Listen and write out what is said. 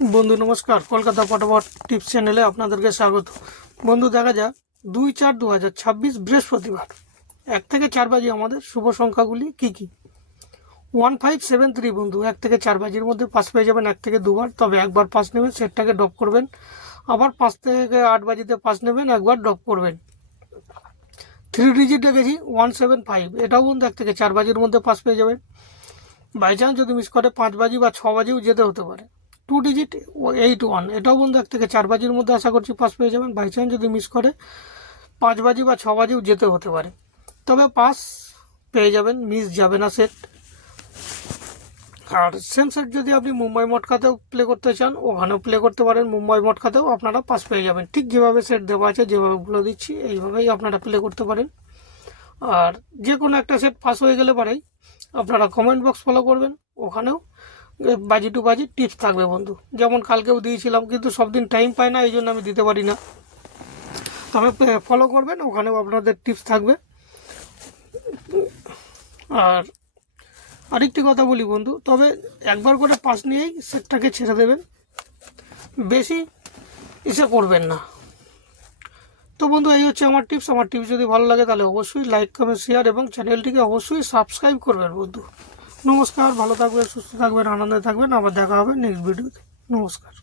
বন্ধু নমস্কার, কলকাতা ফটাফট টিপস চ্যানেলে আপনাদেরকে স্বাগত। বন্ধু দেখা যাক 2/4/2026 বৃহস্পতিবার 1 থেকে 4 বাজে আমাদের শুভ সংখ্যাগুলি কি কি। 1573 বন্ধু 1 থেকে 4 বাজির মধ্যে পাস পেয়ে যাবেন 1 থেকে 2 বার, তবে একবার পাস নেবেন সেটটাকে ড্রপ করবেন। আবার 5 থেকে 8 বাজিতে পাস নেবেন, একবার ড্রপ করবেন। 3 ডিজিট রেখেছি 175, এটাও বন্ধু 1 থেকে 4 বাজির মধ্যে পাস পেয়ে যাবেন। বাই চান্স যদি মিস করে 5 বাজি বা 6 বাজিও যেতে হতে পারে। 2 ডিজিট 81, এটাও বন্ধু 1 থেকে 4 বাজির মধ্যে আশা করছি পাস পেয়ে যাবেন। বাই চান্স যদি মিস করে 5 বাজি বা 6 বাজিও যেতে হতে পারে, তবে পাস পেয়ে যাবেন, মিস যাবে না সেট। আর সেম সেট যদি আপনি মুম্বাই মটকাতেও প্লে করতে চান, ওখানেও প্লে করতে পারেন। মুম্বাই মটকাতেও আপনারা পাস পেয়ে যাবেন। ঠিক যেভাবে সেট দেওয়া আছে, যেভাবে বলে দিচ্ছি, এইভাবেই আপনারা প্লে করতে পারেন। আর যে কোনো একটা সেট পাস হয়ে গেলে পরেই আপনারা কমেন্ট বক্স ফলো করবেন, ওখানেও বাজি টু বাজি টিপস থাকবে বন্ধু। যেমন কালকেও দিয়েছিলাম, কিন্তু সব দিন টাইম পাই না, এই জন্য আমি দিতে পারি না। তবে ফলো করবেন, ওখানেও আপনাদের টিপস থাকবে। আর আরেকটি কথা বলি বন্ধু, তবে একবার করে পাস নিয়েই সেটটাকে ছেড়ে দেবেন, বেশি ইসে করবেন না। তো বন্ধু এই হচ্ছে আমার টিপস। আমার টিপস যদি ভালো লাগে তাহলে অবশ্যই লাইক, কমেন্ট, শেয়ার এবং চ্যানেলটিকে অবশ্যই সাবস্ক্রাইব করবেন বন্ধু। নমস্কার, ভালো থাকবেন, সুস্থ থাকবেন, আনন্দে থাকবেন। আবার দেখা হবে নেক্সট ভিডিওতে। নমস্কার।